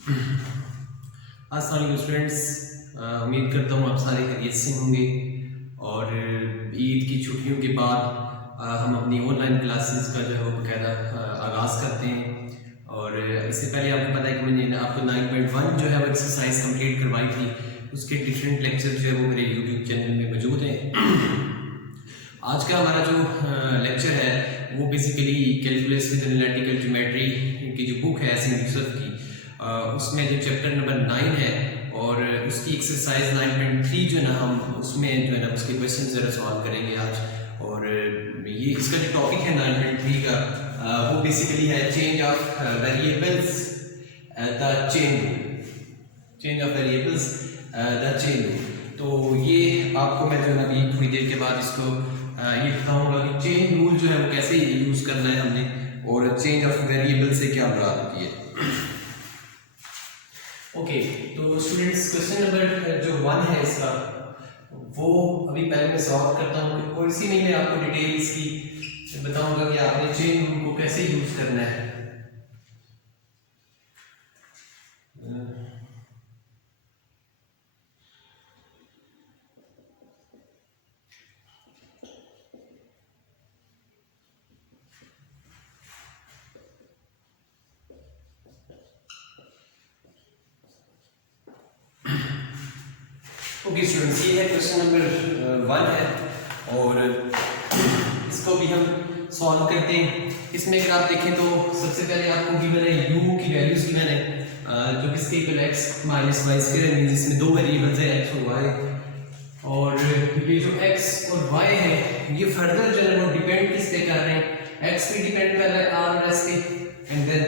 अस्सलाम वालेकुम स्टूडेंट्स, उम्मीद करता हूँ आप सारे खैरियत से होंगे। और ईद की छुट्टियों के बाद हम अपनी ऑनलाइन क्लासेस का जो है वो बाकायदा आगाज़ करते हैं। और इससे पहले आपको पता है कि मैंने आपको 9.1 जो है वो एक्सरसाइज कंप्लीट करवाई थी। उसके डिफरेंट लेक्चर जो है वो मेरे यूट्यूब चैनल में मौजूद हैं। आज का हमारा जो लेक्चर है वो basically calculus with analytical geometry की जो बुक है एस यूसुफ की, उसमें जो चैप्टर नंबर 9 है और उसकी एक्सरसाइज 9.3 जो है ना, हम उसमें जो है ना उसके क्वेश्चन ज़रा सॉल्व करेंगे आज। और ये इसका जो टॉपिक है 9.3 का वो बेसिकली है change of variables the change of variables the chain rule. तो ये आपको मैं जो है ना अभी थोड़ी देर के बाद इसको ये बताऊंगा कि चेन रूल जो है वो कैसे यूज़ करना है हमने, और चेंज ऑफ वेरिएबल से क्या मुराद होती है। ओके, तो स्टूडेंट्स क्वेश्चन नंबर जो 1 है इसका वो अभी पहले मैं सॉल्व करता हूँ और इसी में मैं आपको डिटेल्स की बताऊंगा कि आपने चेन रूल को कैसे यूज़ करना है। ओके स्टूडेंट्स, ये है क्वेश्चन नंबर 1 है और इसको भी हम सॉल्व करते हैं। इसमें अगर आप देखें तो सबसे पहले आपको गिवन है u की वैल्यूज गिवन है जो किसके equal x minus y square है, जिसमें दो वेरिएबल्स है x और y। और ये जो x और y है ये फर्दर जो है वो डिपेंड किस पे कर रहे हैं, x पे डिपेंड कर रहा है r और s पे, एंड देन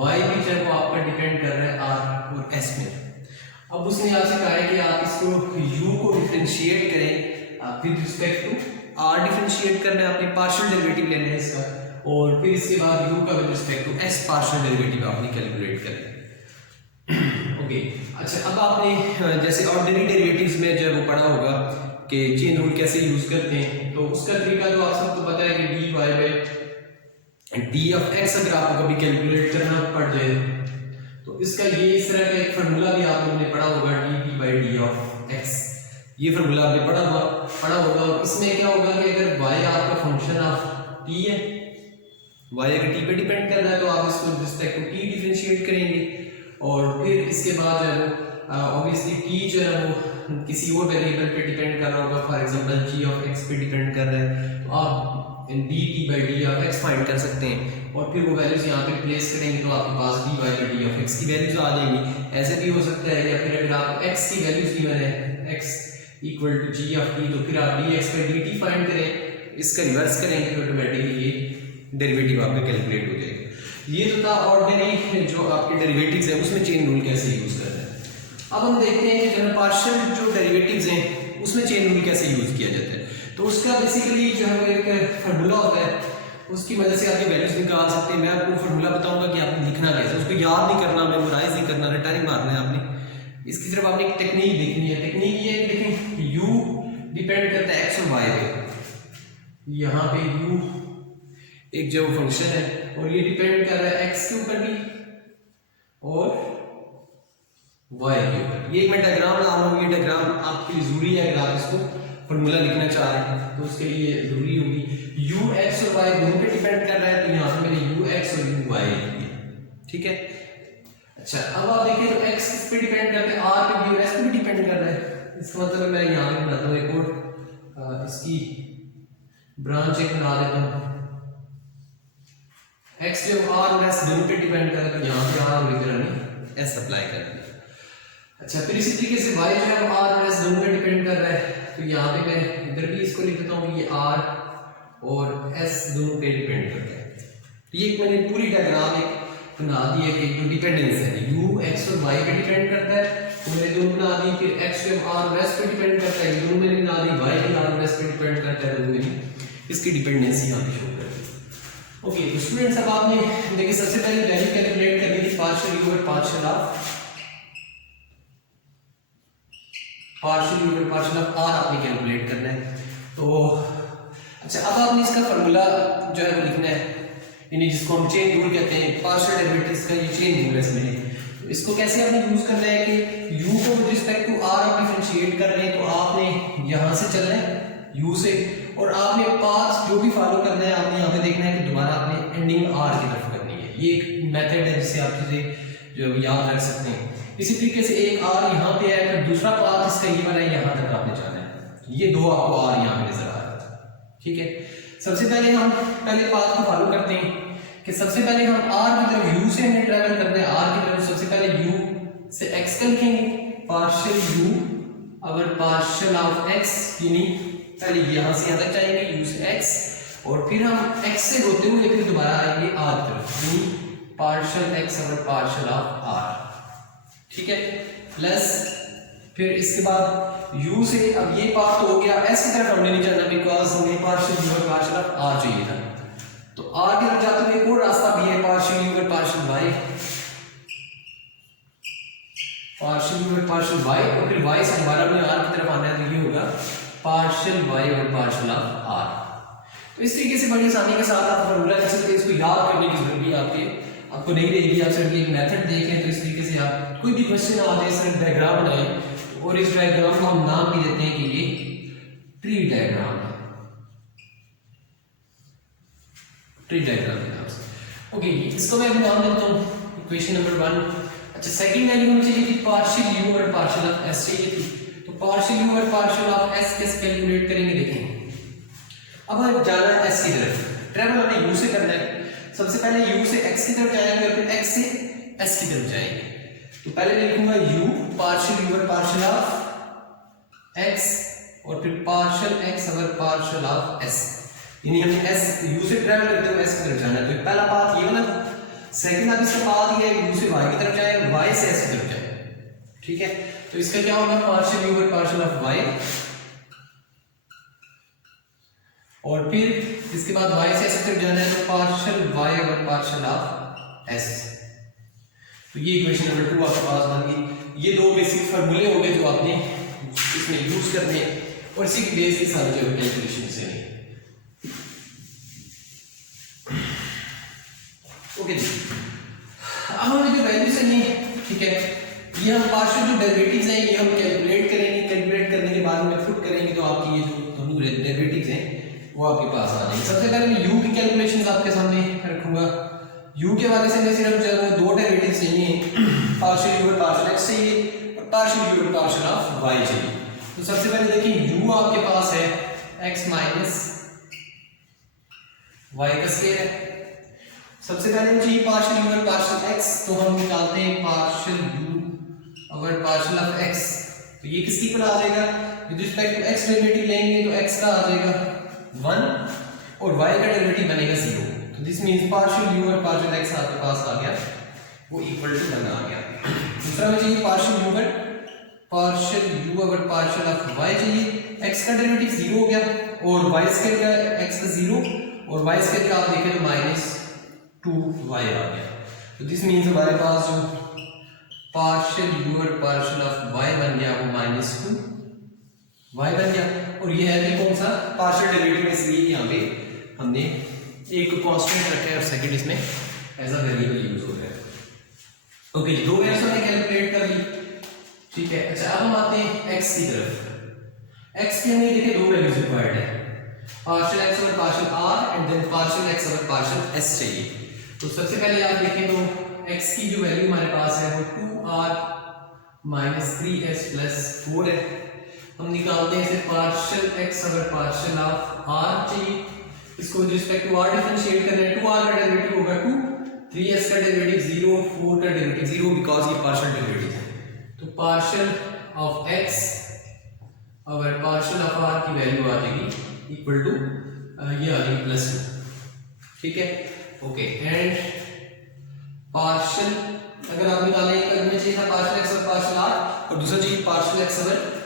y भी जो है वो आपका डिपेंड कर रहा है r और s पे। अब उसने आपसे कहा है कि आप इसको u को डिफरेंशिएट करें with respect to r, differentiate करना है, आपने पार्शियल डेरिवेटिव लेना है इसका, और फिर इसके बाद u का with respect to s partial derivative आपने कैलकुलेट करें। ओके, अच्छा अब आपने जैसे ऑर्डिनरी डेरिवेटिव्स में जो वो पढ़ा होगा कि चेन रूल कैसे यूज करते हैं, तो उसका तरीका तो आप सबको पता है कि dy by d of x अगर आपको कभी कैलकुलेट करना पड़ जाए तो इसका ये इस तरह का एक फार्मूला भी आप लोगों ने पढ़ा होगा dt by D of x। ये फार्मूला आपने पढ़ा होगा और इसमें क्या होगा कि अगर y आपका फंक्शन ऑफ t है, y अगर t पे डिपेंड कर रहा है तो आप इसको रिस्पेक्ट टू t डिफरेंशिएट करेंगे, और फिर इसके बाद जो है ऑब्वियसली t जो है वो किसी और वेरिएबल पे डिपेंड कर रहा होगा, for example g of x पे डिपेंड कर रहा है तो आप dt by D of x find कर सकते हैं और फिर वो वैल्यूज यहाँ पे प्लेस करेंगे तो आपके पास dy by D of x की वैल्यूज आ जाएंगी। ऐसे भी हो सकता है, या फिर अगर आप x की वैल्यूज गिवन है x equal to g of t, तो फिर आप dx बाई dt फाइंड करें, इसका रिवर्स करेंगे तो ऑटोमेटिकली ये डेरिवेटिव आपका कैलकुलेट हो जाएगा। ये तो था ऑर्डिनरी जो आपके डेरिवेटिव्स है उसमें चेन रूल कैसे यूज करना है। अब हम देखते हैं कि जो पार्शियल जो डेरिवेटिव्स हैं उसमें चेन रूल कैसे यूज किया जाता है। तो उसका बेसिकली जो है एक फार्मूला होता है, उसकी मदद से आप ये वैल्यूज निकाल सकते हैं। मैं आपको फार्मूला बताऊंगा कि आपने लिखना कैसे, उसको याद नहीं करना, मेमोराइज नहीं करना, रटा नहीं मारना है आपने। इसकी सिर्फ आपने एक टेक्निक देखनी है। टेक्निक ये है कि देखें u डिपेंड करता है x और y पे। यहाँ पे u एक जो फंक्शन है और ये डिपेंड कर रहा है x के ऊपर भी और y के ऊपर। ये मैं डायग्राम ला रहा हूँ, ये डायग्राम आपके लिए जरूरी है अगर आप इसको फॉर्मूला लिखना चाह रहे हैं तो उसके लिए जरूरी होगी। u x और y दोनों पे डिपेंड कर रहा है तो यहाँ पे मैंने u x और u y लिख दिया, ठीक है। अच्छा अब आप देखिए तो x किस पे डिपेंड करता है, r पे भी और s पे भी डिपेंड कर रहा है। इसका मतलब मैं यहाँ पे बनाता हूँ एक और इसकी ब्रांच एक बना देता हूँ। x जो r और s दोनों पे डिपेंड कर रहा है तो यहाँ पे r और इधर हमने s अप्लाई कर दिया। अच्छा फिर इसी तरीके से y जो है वो r और s दोनों पे डिपेंड कर रहा है तो यहाँ पे मैं इधर भी इसको लिख देता हूँ, ये r और s दोनों पे डिपेंड करता है। तो ये मैंने पूरी डायग्राम एक बना दी है कि जो डिपेंडेंस है u x और y पे डिपेंड करता है तो मैंने दोनों बना दी। फिर x जो r और s पे डिपेंड करता है, दोनों मैंने बना दी। y भी r और s पे डिपेंड करता है, दोनों मैंने इसकी डिपेंडेंसी यहाँ पे शो कर दी। ओके तो स्टूडेंट्स अब आपने देखिए सबसे पहले वैल्यू कैलकुलेट करनी थी पार्शियल u और पार्शियल ऑफ r आपने कैलकुलेट करना है। तो अच्छा अब आपने इसका फार्मूला जो है वो लिखना है, यानी जिसको हम चेन रूल कहते हैं, पार्शियल डेरिवेटिव्स का ये चेन रूल है इसमें। तो इसको कैसे आपने यूज करना है कि u को विद रिस्पेक्ट टू r आप डिफरेंशिएट कर रहे हैं, तो आपने यहां से चलना है u से, और आपने पाथ जो भी फॉलो करना है आपने यहाँ पे देखना है कि दोबारा आपने एंडिंग r की तरफ करनी है। ये एक मेथड है जिससे आप चीजें जो याद रख सकते हैं। इसी तरीके से एक r यहाँ पे है, फिर दूसरा पाथ इसका ये वाला है, यहाँ तक आपने जाना है। ये दो आपको r यहाँ पे नजर आ रहा है, ठीक है। सबसे पहले हम पहले पाथ को फॉलो करते हैं कि सबसे पहले हम r की तरफ u से हमें ट्रैवल करना है। r की तरफ सबसे पहले u से x का लिखेंगे, partial u our partial of x, यानी पहले यहां से यहां तक जाएंगे u से x, और फिर हम x से होते हुए फिर दोबारा आएंगे r की तरफ, यानी partial x over partial of r, ठीक है। प्लस फिर इसके बाद u से, अब ये पार्ट हो गया, s की तरफ हमने नहीं जाना बिकॉज हमें partial u our partial of r चाहिए था। तो r की तरफ जाते हुए एक और रास्ता भी है, पार्शियल u अवर पार्शियल y, पार्शियल u अवर पार्शियल y, और फिर y से दोबारा में r की तरफ आना है, तो ये होगा partial y over partial of r। तो इस तरीके से बड़ी आसानी के साथ आप फॉर्मूला लिख सकते हैं। इसको याद करने की जरूरत भी आपको नहीं रहेगी। आप सिर्फ एक मेथड देखें, तो इस तरीके से आप कोई भी क्वेश्चन आ जाए, सिर्फ डायग्राम बनाएं, और इस डायग्राम को हम नाम भी देते हैं कि ये ट्री डायग्राम है, ट्री डायग्राम के नाम से। ओके, इसको मैं अभी नाम देता हूँ इक्वेशन नंबर 1। अच्छा, सेकंड वैल्यू होनी चाहिए थी पार्शियल u और पार्शियल ऑफ s चाहिए थी। तो पार्शियल u और पार्शियल ऑफ s कैसे कैलकुलेट करेंगे, देखें। अब हमें जाना है s की तरफ, ट्रैवल हमें u से करना है। सबसे पहले u से x की तरफ जाएंगे और फिर x से s की तरफ जाएंगे। तो पहले मैं लिखूंगा u पार्शियल u और पार्शियल ऑफ x, और फिर partial x over partial of s, यानी हमें s u से ट्रैवल करते हुए s की तरफ जाना है। तो पहला पाथ ये वाला, सेकंड अब इसका पाथ ये है u से y की तरफ जाए, y से s की तरफ जाए, ठीक है। तो इसका क्या होगा, पार्शियल u और पार्शियल ऑफ y, और फिर इसके बाद y से s की तरफ जाना है, तो पार्शियल y और पार्शियल ऑफ s। तो ये इक्वेशन नंबर 2 आपके पास बन गई। ये दो बेसिक फार्मूले हो गए जो आपने इसमें यूज करने हैं, और इसी की बेस के साथ जो कैलकुलेशन से है। ओके जी, अब हमें जो वैल्यू चाहिए, ठीक है, ये हम पार्शियल जो डेरिवेटिव्स हैं ये हम कैलकुलेट करेंगे। कैलकुलेट करने के बाद में पुट करेंगे, तो आपकी ये जो दोनों डेरिवेटिव्स हैं वो आपके पास आ जाएंगे। सबसे पहले मैं u की कैलकुलेशंस आपके सामने रखूंगा। u के वाले से मैं सिर्फ जो दो डेरिवेटिव्स चाहिए, पार्शियल u और पार्शियल x चाहिए, और पार्शियल u और पार्शियल ऑफ y चाहिए। तो सबसे पहले देखिए u आपके पास है x माइनस y का स्क्वायर है। सबसे पहले मुझे चाहिए पार्शियल u और पार्शियल x, तो हम निकालते हैं पार्शियल u और पार्शियल ऑफ x। तो ये किसकी पर आ जाएगा, with respect to x derivative लेंगे तो x का आ जाएगा 1 और y का डेरिवेटिव बनेगा 0। तो दिस मींस पार्शियल u और पार्शियल x आपके पास आ गया, वो इक्वल टू 1 आ गया। दूसरा में चाहिए पार्शियल u और पार्शियल ऑफ y चाहिए, x का डेरिवेटिव 0 हो गया, और y स्क्वायर का x का 0, और y स्क्वायर का आप देखें तो माइनस 2y आ गया। तो दिस मींस हमारे पास जो पार्शियल u और पार्शियल ऑफ y बन गया वो माइनस 2y बन गया। और ये है कौन सा, पार्शियल डेरिवेटिव, इसलिए यहाँ पे हमने एक कांस्टेंट रखा है और सेकंड इसमें एज अ वेरिएबल यूज हो रहा है। ओके, दो वैल्यूज हमने कैलकुलेट कर ली, ठीक है। अच्छा, अब हम आते हैं x की तरफ। x के हमें देखिए दो वैल्यूज रिक्वायर्ड है, पार्शियल x और partial r, and then partial x और पार्शियल s चाहिए। तो सबसे पहले आप देखें तो x की जो वैल्यू हमारे पास है वो 2r माइनस 3s प्लस 4 है। हम निकालते हैं इसे पार्शियल x अगर पार्शियल ऑफ r चाहिए, इसको with respect to r differentiate करना है। 2r का डेरिवेटिव होगा 2, 3s का डेरिवेटिव 0, 4 का डेरिवेटिव 0, बिकॉज ये पार्शियल डेरिवेटिव है। तो पार्शियल ऑफ x अगर पार्शियल ऑफ r की वैल्यू आ जाएगी इक्वल टू ये आ जाएगी प्लस 2, ठीक है। ओके, एंड पार्शियल अगर आप निकालेंगे तो हमें चाहिए था पार्शियल x और पार्शियल r, और दूसरा चाहिए पार्शियल x और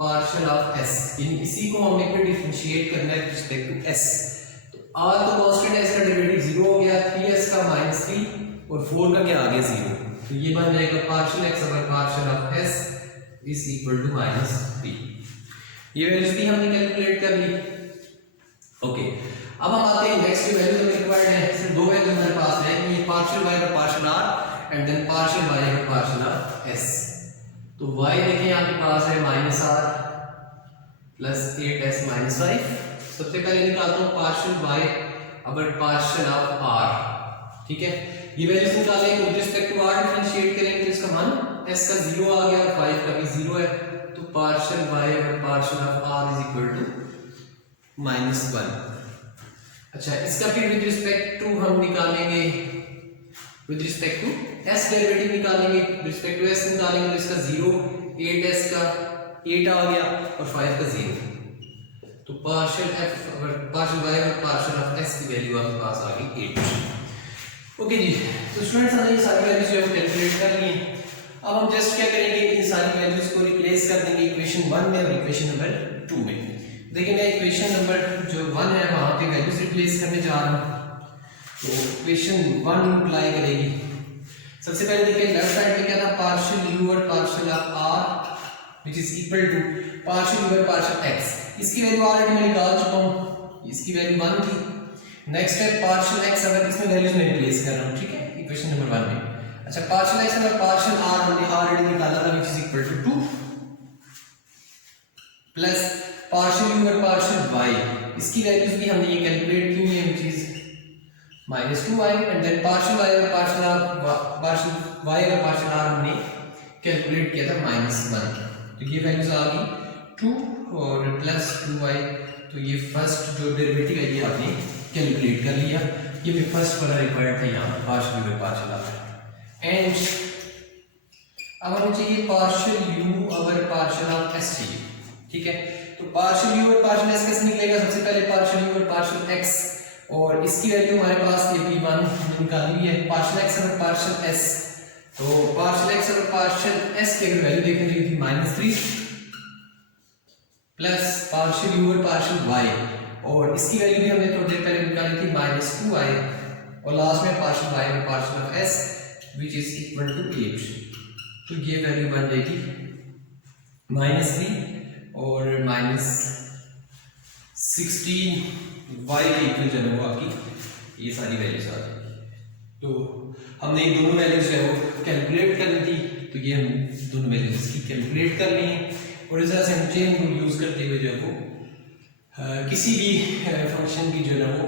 पार्शियल ऑफ s, यानी इसी को हमने फिर डिफरेंशिएट करना है रिस्पेक्ट टू s। तो r तो कांस्टेंट है, इसका डेरिवेटिव 0 हो गया, 3s का माइनस 3 और 4 का क्या आ गया 0। तो ये बन जाएगा partial x over partial of s is equal to minus 3। ये वैल्यूज भी हमने कैलकुलेट कर ली। ओके, अब हम आते हैं नेक्स्ट जो वैल्यू हमें रिक्वायर्ड है। सिर्फ दो वैल्यू हमारे पास है, ये पार्शियल y और partial r, and then partial y और पार्शियल ऑफ s। तो y देखें आपके पास है -r प्लस 8s माइनस 5। सबसे पहले निकालता हूँ partial y over partial of r, ठीक है। ये वैल्यूज निकालें with respect to r, differentiate करेंगे तो इसका मान s का 0 आ गया और 5 का भी 0 है, तो partial y over partial of r is equal to -1। अच्छा, इसका फिर विद रिस्पेक्ट टू हम निकालेंगे, with respect to s derivative निकालेंगे, विद रिस्पेक्ट टू s निकालेंगे तो इसका 0, 8s का 8 आ गया और 5 का 0, तो पार्शियल f और पार्शियल y और पार्शियल ऑफ s की वैल्यू आपके पास आ गई 8। ओके जी, तो स्टूडेंट्स हमने ये सारी वैल्यूज जो है कैलकुलेट कर ली। अब हम जस्ट क्या करेंगे, इन सारी वैल्यूज को रिप्लेस कर देंगे इक्वेशन 1 में और इक्वेशन नंबर 2 में। देखिए मैं इक्वेशन नंबर जो 1 है वहां पे वैल्यूज रिप्लेस करने जा रहा हूं, तो इक्वेशन 1 इंप्लाई करेगी। सबसे पहले देखिए लेफ्ट साइड पे क्या था, पार्शियल u और partial of r which is equal to partial u और पार्शियल x। इसकी वैल्यू ऑलरेडी मैं निकाल चुका हूं, इसकी वैल्यू 1 थी। नेक्स्ट है पार्शियल x, अगर इसमें वैल्यूज में रिप्लेस कर रहा हूं, ठीक है, इक्वेशन नंबर 1 में। अच्छा, पार्शियल x और पार्शियल r हमने ऑलरेडी निकाला था which is equal to 2 plus partial u और पार्शियल y, इसकी वैल्यूज भी हमने ये कैलकुलेट की है which is -2y and then partial y और पार्शियल y और पार्शियल r हमने कैलकुलेट किया था -1, तो ये वैल्यूज आ गई 2 और प्लस 2y। तो ये फर्स्ट जो डेरिवेटिव है ये आपने कैलकुलेट कर लिया, ये भी फर्स्ट वाला रिक्वायर्ड था यहाँ पर पार्शियल u और पार्शियल r। एंड अब हमें चाहिए पार्शियल u और पार्शियल ऑफ s चाहिए, ठीक है। तो पार्शियल u और पार्शियल s कैसे निकलेगा, सबसे पहले पार्शियल u और पार्शियल x, और इसकी वैल्यू हमारे पास ये p1 निकाली हुई है, पार्शियल x और पार्शियल s। तो पार्शियल x और पार्शियल s की अगर वैल्यू देखने चाहिए थी -3 प्लस पार्शियल u और पार्शियल y, और इसकी वैल्यू भी हमने थोड़ी देर पहले निकाली थी -2y, और लास्ट में पार्शियल y और partial of s which is equal to 8। तो ये वैल्यू बन जाएगी -3 और -16y के इक्वल जो है वो आपकी ये सारी वैल्यूज आ जाएगी। तो हमने ये दोनों वैल्यूज जो है वो कैलकुलेट करनी थी, तो ये हम दोनों वैल्यूज की कैलकुलेट कर ली हैं, और इस तरह से हम चेन को यूज करते हुए जो है वो किसी भी फंक्शन की जो है वो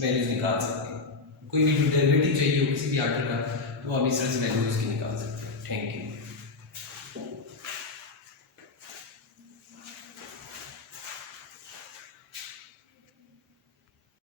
वैल्यूज निकाल सकते हैं। कोई भी जो डेरिवेटिव चाहिए हो किसी भी आर्डर का, तो हम इस तरह से वैल्यूज की निकाल सकते हैं। Thank you.